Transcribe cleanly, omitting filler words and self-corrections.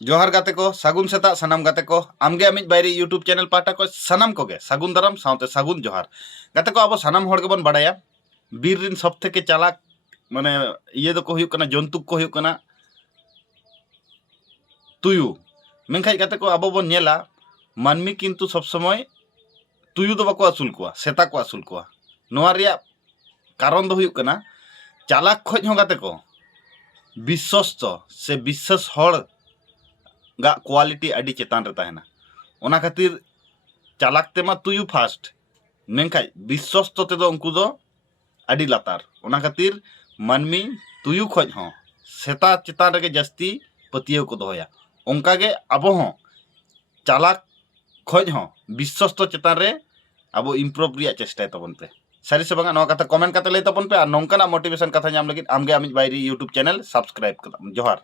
जोहार गाते को सागुन सेता सनाम गाते को आमगे अमिज बायरी यूट्यूब चैनल पाटा को सनाम कोगे सागुन दाराम साउते सागुन जोहार गाते को अब सनाम होड़ गेबन बाडाया बीर रिन सब थेके चालाक माने ये दो को हुयुक कना जंतु को हुयुक कना तुयु मेनखाय गाते को अब बन नेला मानमी किंतु सब समय तुयु दो बाको असुल कोआ सेता को असुल कोआ नोआ रिया कारण दो हुयुक कना चालाक खोज हो गाते को विश्वस्त से विश्वास हड़ गा क्वालिटी अडी चेतान रे ताहेना ओना खातिर चालाक तेमा तुयु फास्ट मेनखाय विश्वस्त ते दो उनको दो अडी लातार ओना खातिर मानमी तुयु खोज हो सेता चेतान रे जस्ती पतियो को दोया ओंकागे अबो हो चालाक खोज हो विश्वस्त चेतान रे अब इम्प्रूव रिया चेष्टा तबन पे सारी से बंगा नवा कथा कमेंट कते लay तबन पे और नोंकाना मोटिवेशन कथा नाम लगित आमगे आमिज बायरी यूट्यूब चैनल सब्सक्राइब कदा जोहार।